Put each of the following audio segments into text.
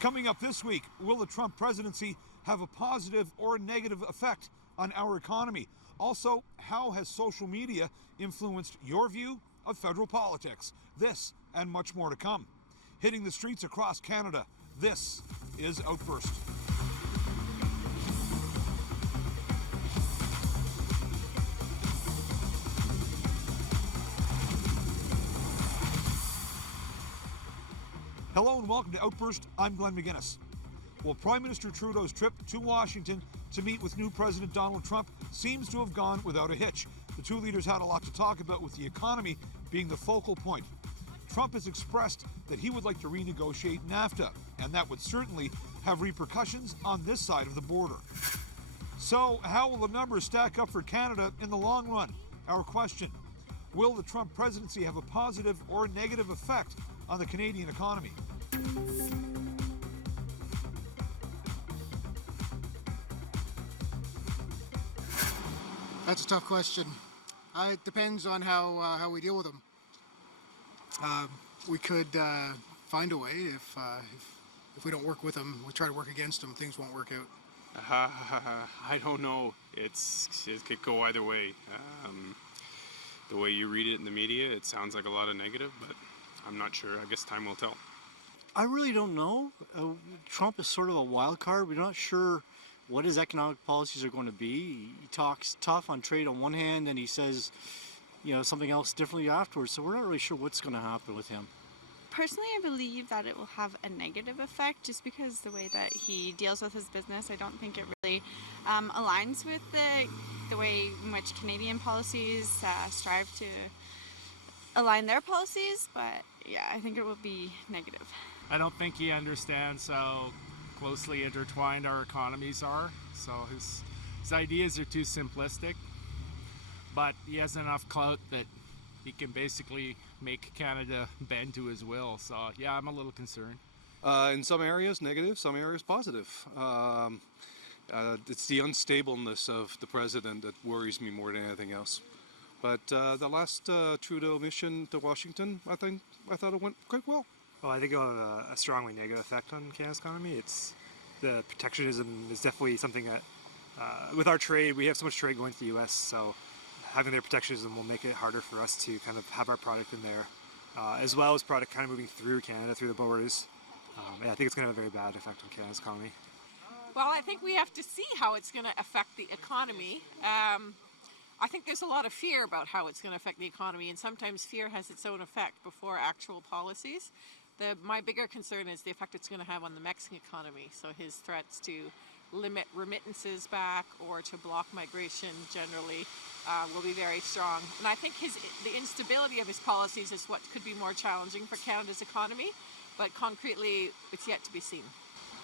Coming up this week, will the Trump presidency have a positive or negative effect on our economy? Also, how has social media influenced your view of federal politics? This and much more to come. Hitting the streets across Canada, this is Outburst. Hello and welcome to Outburst. I'm Glenn McGuinness. Well, Prime Minister Trudeau's trip to Washington to meet with new President Donald Trump seems to have gone without a hitch. The two leaders had a lot to talk about, with the economy being the focal point. Trump has expressed that he would like to renegotiate NAFTA, and that would certainly have repercussions on this side of the border. So, how will the numbers stack up for Canada in the long run? Our question: will the Trump presidency have a positive or negative effect on the Canadian economy? That's a tough question. It depends on how we deal with them. We could find a way if we don't work with them, we try to work against them, things won't work out. I don't know. It could go either way. The way you read it in the media, it sounds like a lot of negative, but I'm not sure. I guess time will tell. I really don't know. Trump is sort of a wild card. We're not sure what his economic policies are going to be. He talks tough on trade on one hand, and he says, something else differently afterwards. So we're not really sure what's going to happen with him. Personally, I believe that it will have a negative effect just because the way that he deals with his business. I don't think it really aligns with the way in which Canadian policies strive to align their policies. But yeah, I think it will be negative. I don't think he understands how closely intertwined our economies are. So his ideas are too simplistic. But he has enough clout that he can basically make Canada bend to his will. So yeah, I'm a little concerned. In some areas negative, some areas positive. It's the unstableness of the president that worries me more than anything else. But the last Trudeau mission to Washington, I thought it went quite well. Well, I think it'll have a strongly negative effect on Canada's economy. It's the protectionism is definitely something that, with our trade, we have so much trade going to the U.S., so having their protectionism will make it harder for us to kind of have our product in there, as well as product kind of moving through Canada, through the borders. I think it's going to have a very bad effect on Canada's economy. Well, I think we have to see how it's going to affect the economy. I think there's a lot of fear about how it's going to affect the economy, and sometimes fear has its own effect before actual policies. My bigger concern is the effect it's going to have on the Mexican economy. So his threats to limit remittances back or to block migration generally will be very strong. And I think the instability of his policies is what could be more challenging for Canada's economy, but concretely it's yet to be seen.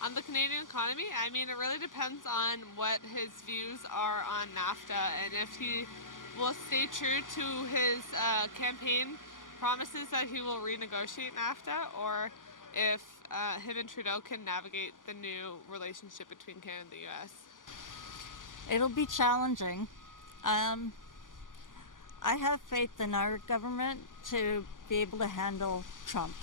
On the Canadian economy, I mean, it really depends on what his views are on NAFTA and if he will stay true to his campaign promises that he will renegotiate NAFTA, or if him and Trudeau can navigate the new relationship between Canada and the U.S. It'll be challenging. I have faith in our government to be able to handle Trump,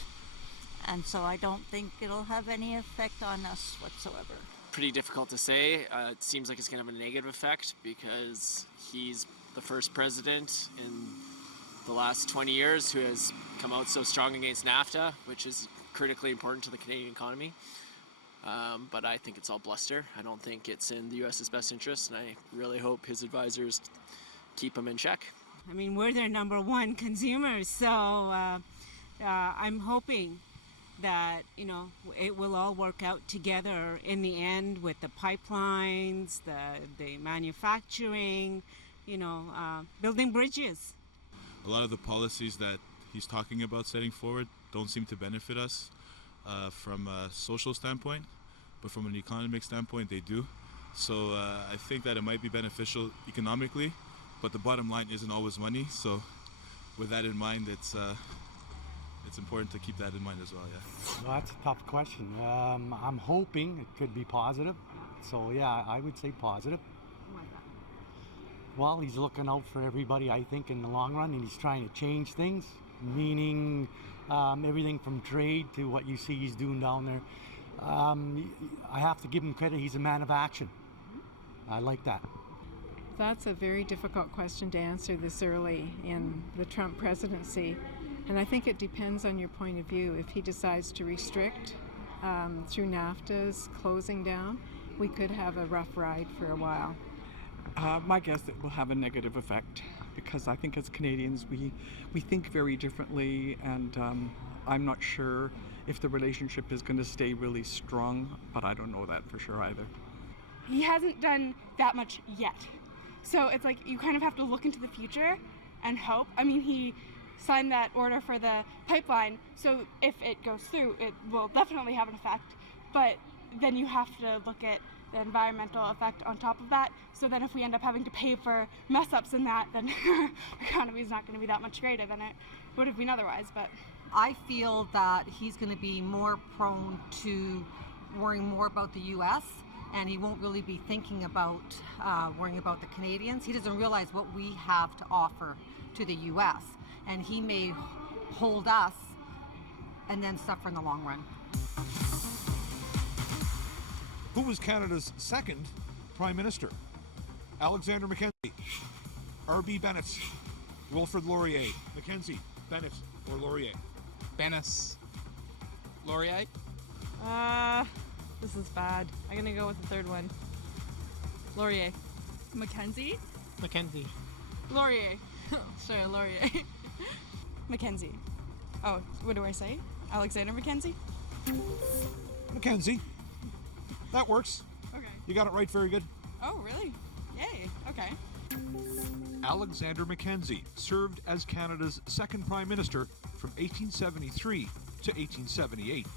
and so I don't think it'll have any effect on us whatsoever. Pretty difficult to say. It seems like it's going to have a negative effect because he's the first president in the last 20 years who has come out so strong against NAFTA, which is critically important to the Canadian economy. But I think it's all bluster. I don't think it's in the U.S.'s best interest, and I really hope his advisors keep him in check. I mean, we're their number one consumers, so I'm hoping that, it will all work out together in the end with the pipelines, the manufacturing, building bridges. A lot of the policies that he's talking about setting forward don't seem to benefit us from a social standpoint, but from an economic standpoint, they do. So I think that it might be beneficial economically, but the bottom line isn't always money. So with that in mind, it's important to keep that in mind as well, yeah. Well, that's a tough question. I'm hoping it could be positive. So yeah, I would say positive. Well, he's looking out for everybody, I think, in the long run, and he's trying to change things, meaning everything from trade to what you see he's doing down there I have to give him credit. He's a man of action. I like that. That's a very difficult question to answer this early in the Trump presidency. And I think it depends on your point of view. If he decides to restrict through NAFTA's closing down, we could have a rough ride for a while. My guess it will have a negative effect because I think as Canadians we think very differently, and I'm not sure if the relationship is going to stay really strong, but I don't know that for sure either. He hasn't done that much yet. So it's like you kind of have to look into the future and hope. I mean, he signed that order for the pipeline, so if it goes through, it will definitely have an effect. But then you have to look at the environmental effect on top of that. So then if we end up having to pay for mess-ups in that, then our economy is not going to be that much greater than it would have been otherwise. But I feel that he's going to be more prone to worrying more about the U.S., and he won't really be thinking about worrying about the Canadians. He doesn't realize what we have to offer to the U.S., and he may hold us and then suffer in the long run. Who was Canada's second Prime Minister? Alexander Mackenzie, R.B. Bennett, Wilfrid Laurier. Mackenzie, Bennett, or Laurier? Bennis. Laurier? This is bad. I'm gonna go with the third one. Laurier. Mackenzie? Mackenzie. Laurier. Sure, Laurier. Mackenzie. Oh, what do I say? Alexander Mackenzie? Mackenzie. That works. Okay. You got it right, very good. Oh, really? Yay. Okay. Alexander Mackenzie served as Canada's second Prime Minister from 1873 to 1878.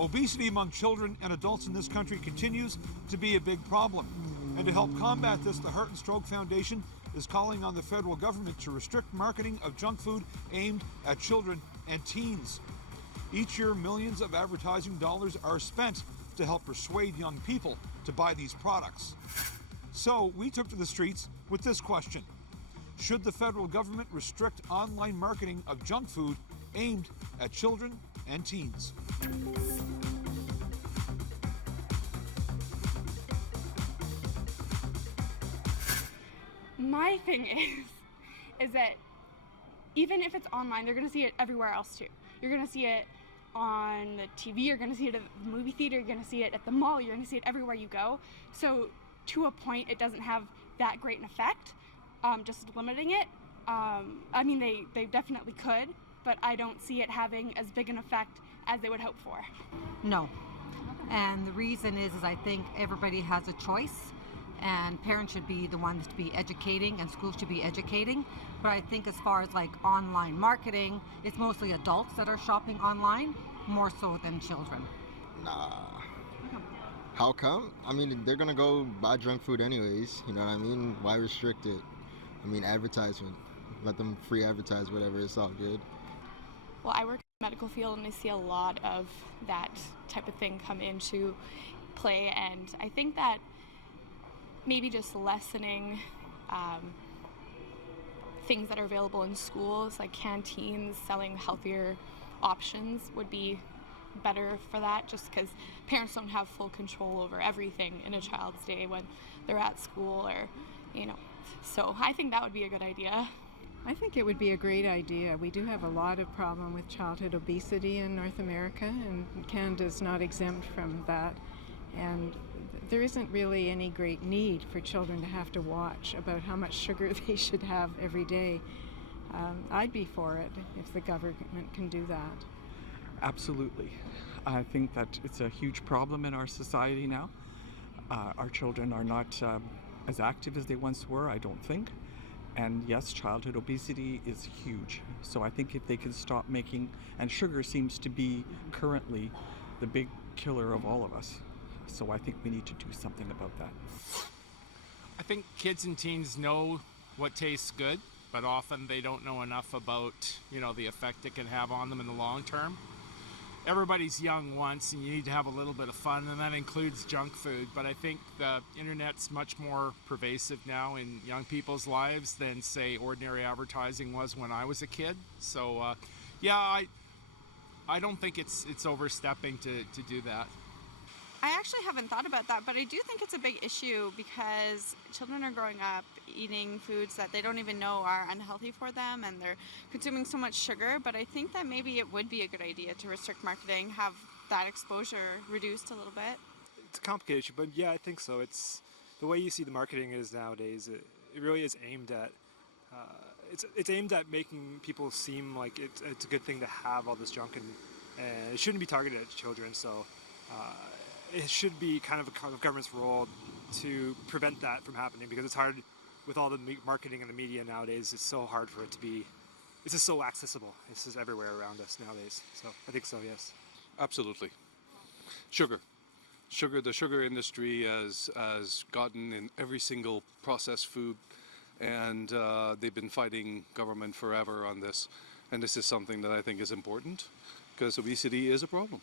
Obesity among children and adults in this country continues to be a big problem. And to help combat this, the Heart and Stroke Foundation is calling on the federal government to restrict marketing of junk food aimed at children and teens. Each year, millions of advertising dollars are spent to help persuade young people to buy these products. So we took to the streets with this question: should the federal government restrict online marketing of junk food aimed at children and teens? my thing is that even if it's online, they're going to see it everywhere else too. You're going to see it on the TV, you're going to see it at the movie theater, you're going to see it at the mall, you're going to see it everywhere you go. So to a point, it doesn't have that great an effect, just limiting it. I mean, they definitely could, but I don't see it having as big an effect as they would hope for. No. And the reason is I think everybody has a choice, and parents should be the ones to be educating and schools should be educating. But I think as far as like online marketing, it's mostly adults that are shopping online, more so than children. Nah. How come? I mean, they're gonna go buy junk food anyways, you know what I mean? Why restrict it? I mean, advertisement. Let them free advertise whatever, it's all good. Well, I work in the medical field and I see a lot of that type of thing come into play, and I think that maybe just lessening things that are available in schools, like canteens selling healthier options, would be better for that, just because parents don't have full control over everything in a child's day when they're at school, or, you know. So I think that would be a good idea. I think it would be a great idea. We do have a lot of problem with childhood obesity in North America, and Canada's not exempt from that. And there isn't really any great need for children to have to watch about how much sugar they should have every day. I'd be for it if the government can do that. Absolutely. I think that it's a huge problem in our society now. Our children are not as active as they once were, I don't think. And yes, childhood obesity is huge. So I think if they can stop making, and sugar seems to be currently the big killer of all of us. So I think we need to do something about that. I think kids and teens know what tastes good, but often they don't know enough about, the effect it can have on them in the long term. Everybody's young once, and you need to have a little bit of fun, and that includes junk food. But I think the internet's much more pervasive now in young people's lives than, say, ordinary advertising was when I was a kid. So Yeah, I don't think it's overstepping to do that. I actually haven't thought about that, but I do think it's a big issue because children are growing up eating foods that they don't even know are unhealthy for them, and they're consuming so much sugar. But I think that maybe it would be a good idea to restrict marketing, have that exposure reduced a little bit. It's a complicated issue, but yeah, I think so. It's the way you see the marketing is nowadays. It really is aimed at it's aimed at making people seem like it's a good thing to have all this junk, and it shouldn't be targeted at children. So it should be kind of a government's role to prevent that from happening, because it's hard with all the marketing and the media nowadays. It's so hard for it to be. It's just so accessible. It's just everywhere around us nowadays. So I think so. Yes. Absolutely. Sugar. The sugar industry has gotten in every single processed food, and they've been fighting government forever on this. And this is something that I think is important, because obesity is a problem.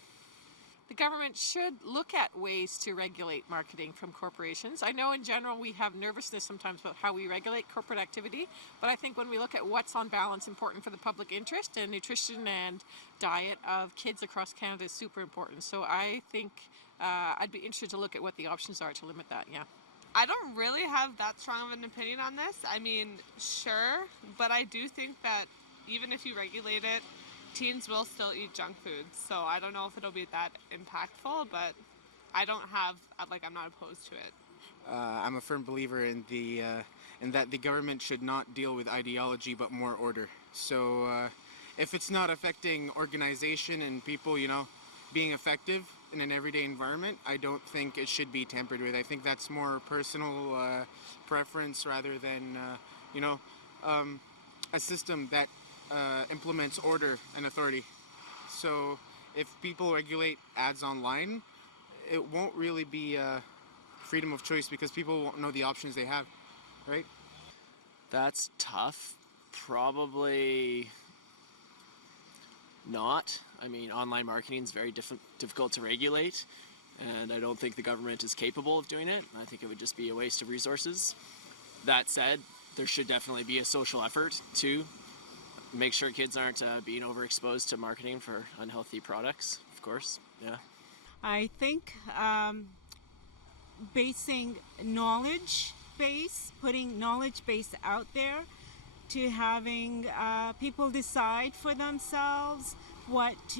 The government should look at ways to regulate marketing from corporations. I know in general we have nervousness sometimes about how we regulate corporate activity, but I think when we look at what's on balance important for the public interest, and nutrition and diet of kids across Canada is super important. So I think I'd be interested to look at what the options are to limit that, yeah. I don't really have that strong of an opinion on this. I mean, sure, but I do think that even if you regulate it, teens will still eat junk food. So I don't know if it'll be that impactful, but I'm not opposed to it. I'm a firm believer in that the government should not deal with ideology but more order. So if it's not affecting organization and people, being effective in an everyday environment, I don't think it should be tampered with. I think that's more personal preference rather than, a system that implements order and authority. So if people regulate ads online, it won't really be freedom of choice, because people won't know the options they have, right? That's tough. Probably not. I mean, online marketing is very difficult to regulate, and I don't think the government is capable of doing it. I think it would just be a waste of resources. That said, there should definitely be a social effort to make sure kids aren't being overexposed to marketing for unhealthy products, of course, yeah. I think basing knowledge base, putting knowledge base out there, to having people decide for themselves what's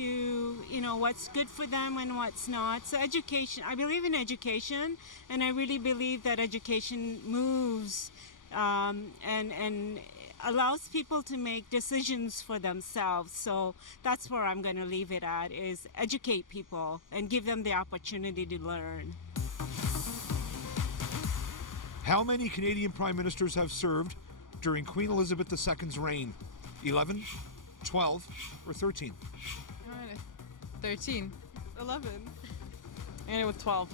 good for them and what's not. So education, I believe in education, and I really believe that education moves and allows people to make decisions for themselves. So that's where I'm going to leave it at, is educate people and give them the opportunity to learn. How many Canadian prime ministers have served during Queen Elizabeth II's reign? 11, 12, or 13? 13. 11. I'm gonna go with 12.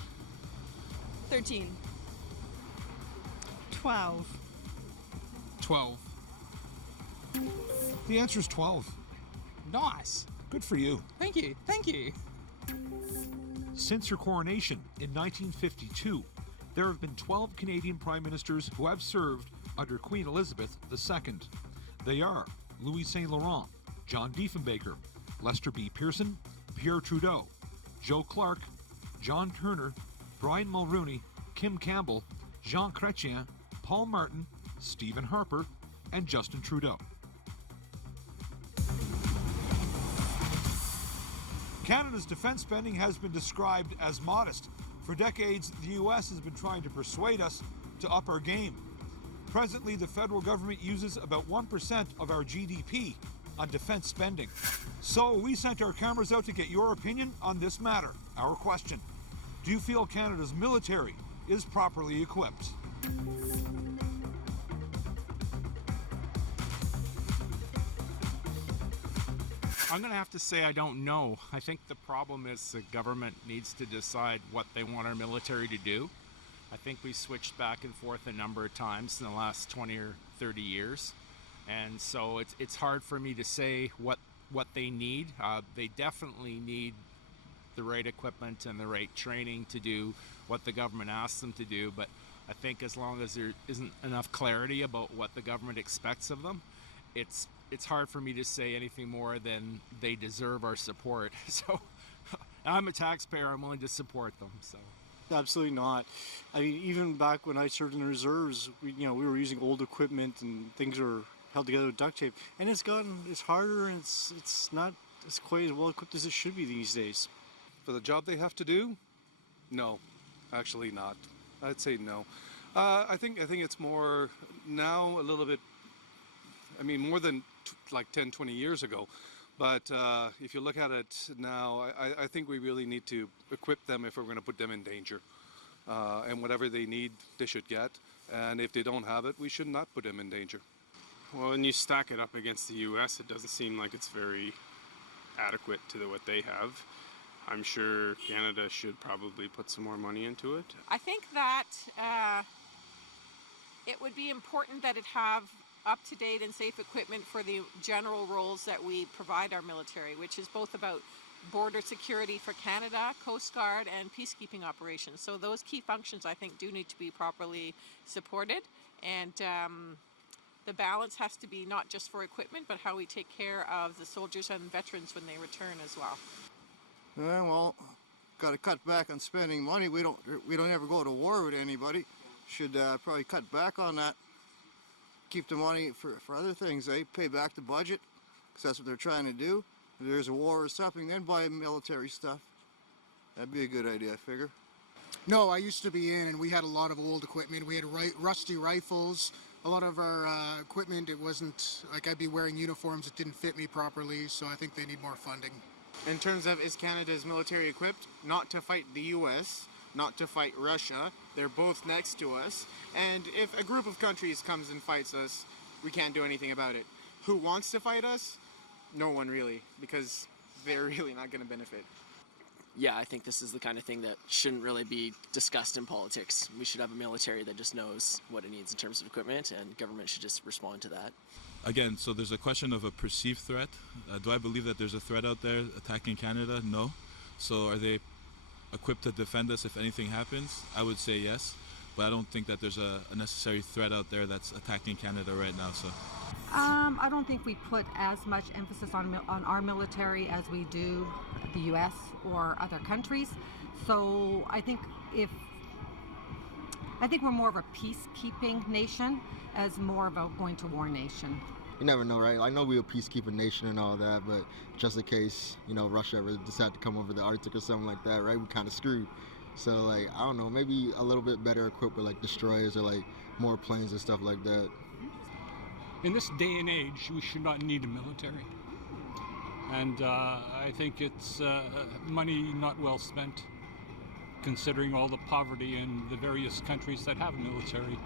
13. 12. 12. The answer is 12. Nice. Good for you. Thank you. Thank you. Since her coronation in 1952, there have been 12 Canadian prime ministers who have served under Queen Elizabeth II. They are Louis St. Laurent, John Diefenbaker, Lester B. Pearson, Pierre Trudeau, Joe Clark, John Turner, Brian Mulroney, Kim Campbell, Jean Chrétien, Paul Martin, Stephen Harper, and Justin Trudeau. Canada's defense spending has been described as modest. For decades, the U.S. has been trying to persuade us to up our game. Presently, the federal government uses about 1% of our GDP on defense spending. So we sent our cameras out to get your opinion on this matter. Our question: do you feel Canada's military is properly equipped? I'm going to have to say I don't know. I think the problem is the government needs to decide what they want our military to do. I think we switched back and forth a number of times in the last 20 or 30 years. And so it's hard for me to say what they need. They definitely need the right equipment and the right training to do what the government asks them to do. But I think as long as there isn't enough clarity about what the government expects of them, it's it's hard for me to say anything more than they deserve our support. So I'm a taxpayer, I'm willing to support them. So absolutely not. I mean, even back when I served in the reserves, we were using old equipment and things were held together with duct tape, and it's harder, and it's not as quite as well equipped as it should be these days. For the job they have to do, no, actually not. I'd say no. I think it's more now a little bit. I mean, more than like 10, 20 years ago. But if you look at it now, I think we really need to equip them if we're going to put them in danger. And whatever they need, they should get. And if they don't have it, we should not put them in danger. Well, when you stack it up against the U.S., it doesn't seem like it's very adequate to what they have. I'm sure Canada should probably put some more money into it. I think that it would be important that it have up-to-date and safe equipment for the general roles that we provide our military, which is both about border security for Canada, Coast Guard, and peacekeeping operations. So those key functions, I think, do need to be properly supported. And the balance has to be not just for equipment, but how we take care of the soldiers and veterans when they return as well. Well, got to cut back on spending money. We don't ever go to war with anybody. Should probably cut back on that. Keep the money for other things. They pay back the budget, because that's what they're trying to do. If there's a war or something, then buy military stuff. That'd be a good idea, I figure. No, I used to be in, and we had a lot of old equipment. We had rusty rifles. A lot of our equipment, it wasn't, like I'd be wearing uniforms that didn't fit me properly, so I think they need more funding. In terms of, is Canada's military equipped? Not to fight the U.S., not to fight Russia. They're both next to us. And if a group of countries comes and fights us, we can't do anything about it. Who wants to fight us? No one really, because they're really not going to benefit. Yeah, I think this is the kind of thing that shouldn't really be discussed in politics. We should have a military that just knows what it needs in terms of equipment, and government should just respond to that. Again, so there's a question of a perceived threat. Do I believe that there's a threat out there attacking Canada? No. So are they equipped to defend us if anything happens? I would say yes, but I don't think that there's a necessary threat out there that's attacking Canada right now. So I don't think we put as much emphasis on our military as we do the U.S. or other countries. So I think we're more of a peacekeeping nation as more of a going to war nation. You never know, right? I know we're a peacekeeping nation and all that, but just in case, Russia ever decide to come over the Arctic or something like that, right? We kind of screwed. So, like, I don't know, maybe a little bit better equipped with, like, destroyers or, like, more planes and stuff like that. In this day and age, we should not need a military. And I think it's money not well spent, considering all the poverty in the various countries that have a military.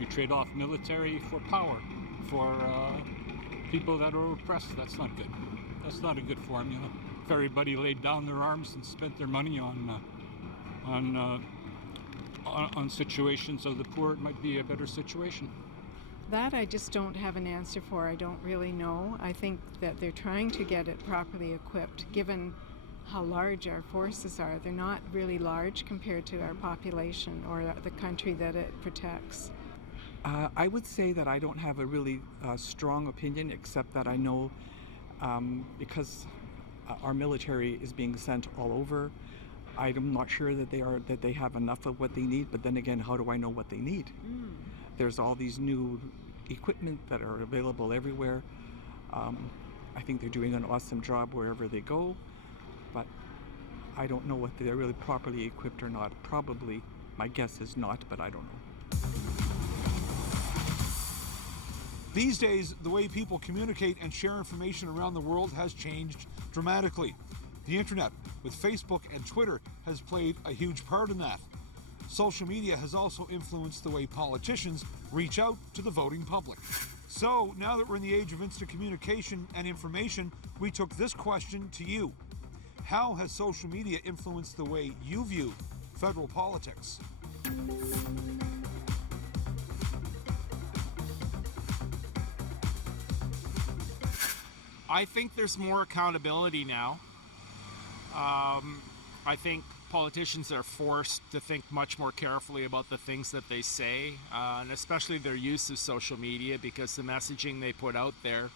You trade off military for power, for people that are oppressed. That's not good. That's not a good formula. If everybody laid down their arms and spent their money on situations of the poor, it might be a better situation. That I just don't have an answer for. I don't really know. I think that they're trying to get it properly equipped, given how large our forces are. They're not really large compared to our population or the country that it protects. I would say that I don't have a really strong opinion, except that I know because our military is being sent all over. I'm not sure that they have enough of what they need, but then again, how do I know what they need? There's all these new equipment that are available everywhere. I think they're doing an awesome job wherever they go, but I don't know if they're really properly equipped or not. Probably, my guess is not, but I don't know. These days, the way people communicate and share information around the world has changed dramatically. The internet, with Facebook and Twitter, has played a huge part in that. Social media has also influenced the way politicians reach out to the voting public. So, now that we're in the age of instant communication and information, we took this question to you. How has social media influenced the way you view federal politics? I think there's more accountability now. I think politicians are forced to think much more carefully about the things that they say, and especially their use of social media, because the messaging they put out there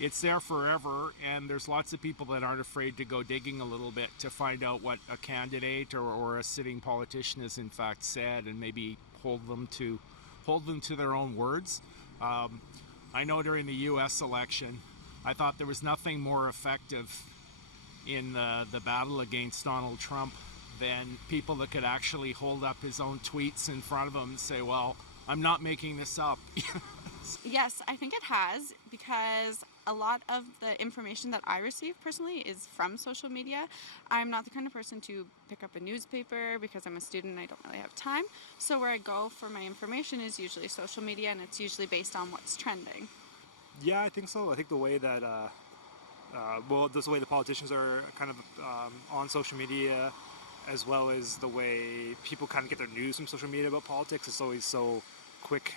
it's there forever, and there's lots of people that aren't afraid to go digging a little bit to find out what a candidate or a sitting politician has in fact said, and maybe hold them to their own words. I know during the U.S. election, I thought there was nothing more effective in the battle against Donald Trump than people that could actually hold up his own tweets in front of him and say, well, I'm not making this up. Yes, I think it has, because a lot of the information that I receive personally is from social media. I'm not the kind of person to pick up a newspaper because I'm a student and I don't really have time. So where I go for my information is usually social media, and it's usually based on what's trending. Yeah, I think so. I think the way that, that's the way the politicians are kind of on social media, as well as the way people kind of get their news from social media about politics. It's always so quick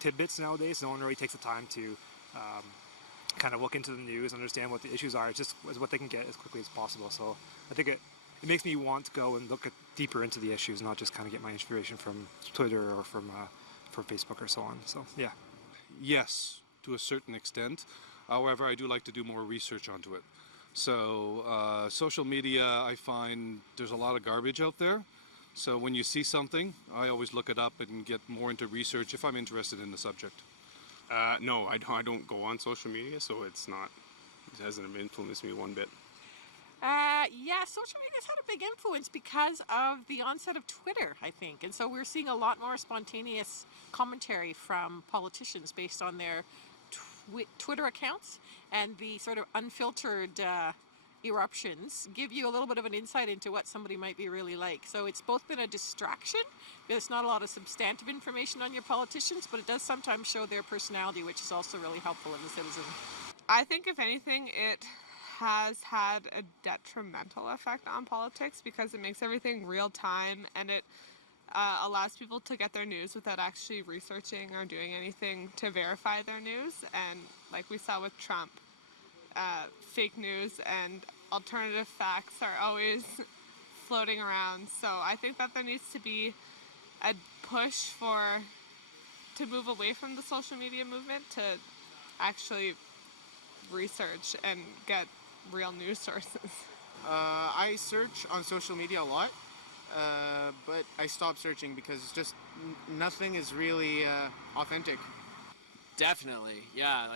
tidbits nowadays. No one really takes the time to kind of look into the news, understand what the issues are. It's just what they can get as quickly as possible. So I think it makes me want to go and look deeper into the issues, not just kind of get my inspiration from Twitter or from Facebook or so on. So yeah. Yes, to a certain extent. However, I do like to do more research onto it. So social media, I find there's a lot of garbage out there. So when you see something, I always look it up and get more into research if I'm interested in the subject. No, I don't go on social media, so it hasn't influenced me one bit. Yeah, social media's had a big influence because of the onset of Twitter, I think. And so we're seeing a lot more spontaneous commentary from politicians based on their Twitter accounts, and the sort of unfiltered eruptions give you a little bit of an insight into what somebody might be really like. So it's both been a distraction. There's not a lot of substantive information on your politicians, but it does sometimes show their personality, which is also really helpful in the citizen. I think if anything, it has had a detrimental effect on politics because it makes everything real time, and it allows people to get their news without actually researching or doing anything to verify their news. And like we saw with Trump, fake news and alternative facts are always floating around. So I think that there needs to be a push to move away from the social media movement to actually research and get real news sources. I search on social media a lot, but I stopped searching because it's just nothing is really authentic. Definitely, yeah.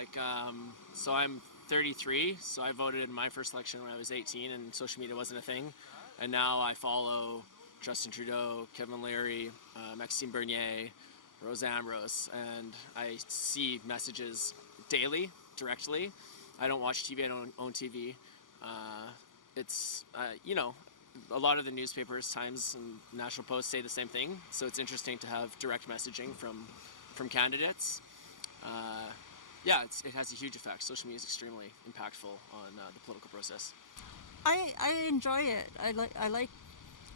So I'm 33, so I voted in my first election when I was 18, and social media wasn't a thing. And now I follow Justin Trudeau, Kevin Leary, Maxime Bernier, Rose Ambrose, and I see messages daily, directly. I don't watch TV, I don't own TV. A lot of the newspapers, Times and National Post say the same thing, so it's interesting to have direct messaging from candidates. It has a huge effect. Social media is extremely impactful on the political process. I enjoy it. I like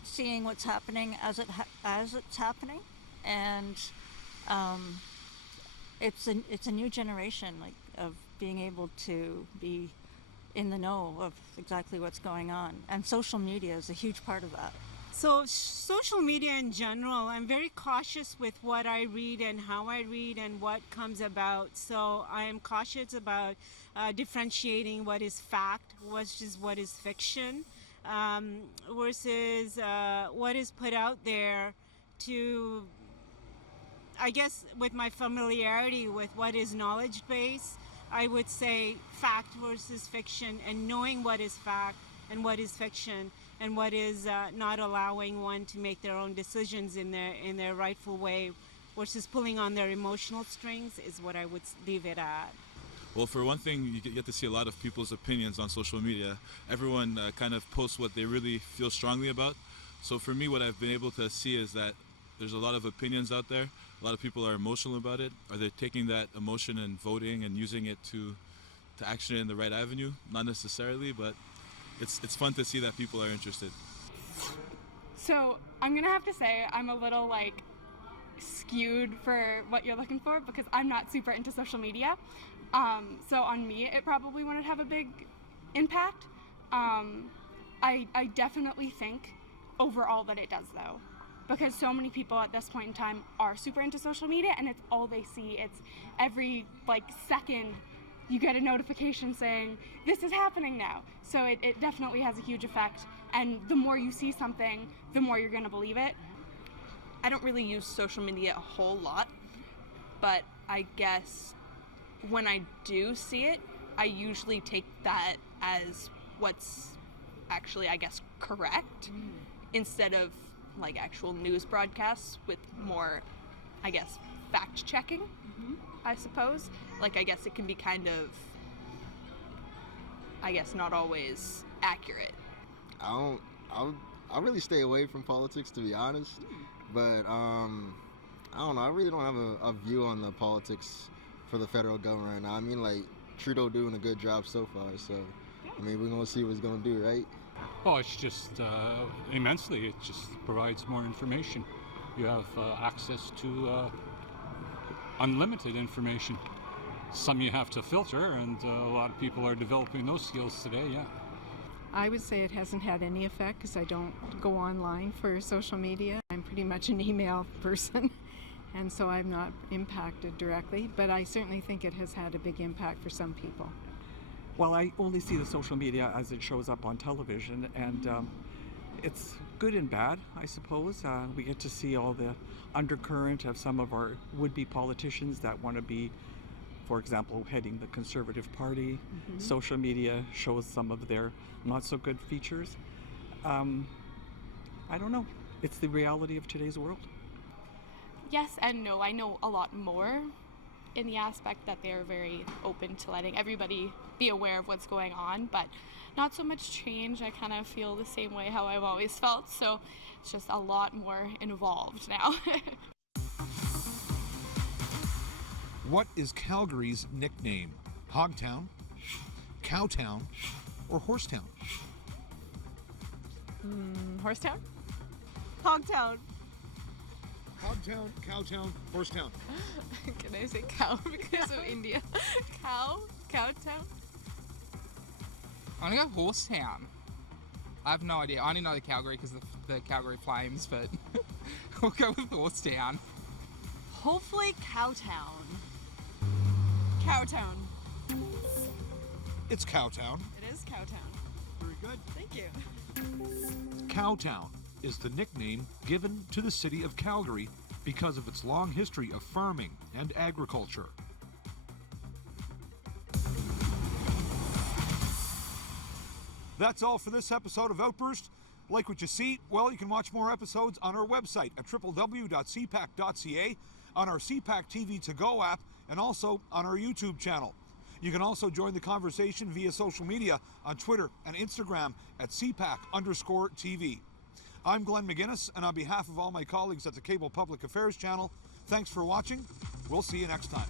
seeing what's happening as it's happening, and it's a new generation of being able to be in the know of exactly what's going on, and social media is a huge part of that. So social media in general, I'm very cautious with what I read and how I read and what comes about. So I am cautious about differentiating what is fact versus what is fiction, versus what is put out there to, I guess, with my familiarity with what is knowledge-based, I would say fact versus fiction, and knowing what is fact and what is fiction, and what is not allowing one to make their own decisions in their rightful way versus pulling on their emotional strings is what I would leave it at. Well, for one thing, you get to see a lot of people's opinions on social media. Everyone kind of posts what they really feel strongly about. So for me, what I've been able to see is that there's a lot of opinions out there. A lot of people are emotional about it. Are they taking that emotion and voting and using it to action in the right avenue? Not necessarily, but it's fun to see that people are interested. So I'm gonna have to say I'm a little skewed for what you're looking for because I'm not super into social media. So on me, it probably wouldn't have a big impact. I definitely think overall that it does though, because so many people at this point in time are super into social media and it's all they see. It's every second you get a notification saying, this is happening now. So it definitely has a huge effect. And the more you see something, the more you're going to believe it. I don't really use social media a whole lot, but I guess when I do see it, I usually take that as what's actually, I guess, correct, instead of like actual news broadcasts with more, I guess, fact-checking, I suppose. Like, I guess it can be kind of, I guess, not always accurate. I really stay away from politics, to be honest. But I don't know. I really don't have a view on the politics for the federal government right now. I mean, like, Trudeau doing a good job so far. So, I mean, we're gonna see what he's gonna do, right? Oh, it's just immensely. It just provides more information. You have access to unlimited information. Some you have to filter, and a lot of people are developing those skills today, yeah. I would say it hasn't had any effect because I don't go online for social media. I'm pretty much an email person, and so I'm not impacted directly, but I certainly think it has had a big impact for some people. Well, I only see the social media as it shows up on television, and it's good and bad, I suppose. We get to see all the undercurrent of some of our would-be politicians that want to be, for example, heading the Conservative Party. Social media shows some of their not-so-good features. I don't know. It's the reality of today's world. Yes and no. I know a lot more in the aspect that they are very open to letting everybody be aware of what's going on, but not so much change. I kind of feel the same way how I've always felt, so it's just a lot more involved now. What is Calgary's nickname? Hogtown, Cowtown, or Horsetown? Horsetown? Hogtown. Hogtown, Cowtown, Horsetown. Can I say cow because of India? Cowtown? I'm gonna go Horsetown. I have no idea. I only know the Calgary because of the Calgary Flames, but we'll go with Horsetown. Hopefully Cowtown. Cowtown. It's Cowtown. It is Cowtown. Very good. Thank you. Cowtown is the nickname given to the city of Calgary because of its long history of farming and agriculture. That's all for this episode of Outburst. Like what you see? Well, you can watch more episodes on our website at www.cpac.ca, on our CPAC TV To Go app, and also on our YouTube channel. You can also join the conversation via social media on Twitter and Instagram at CPAC_TV. I'm Glenn McGuinness, and on behalf of all my colleagues at the Cable Public Affairs channel, thanks for watching. We'll see you next time.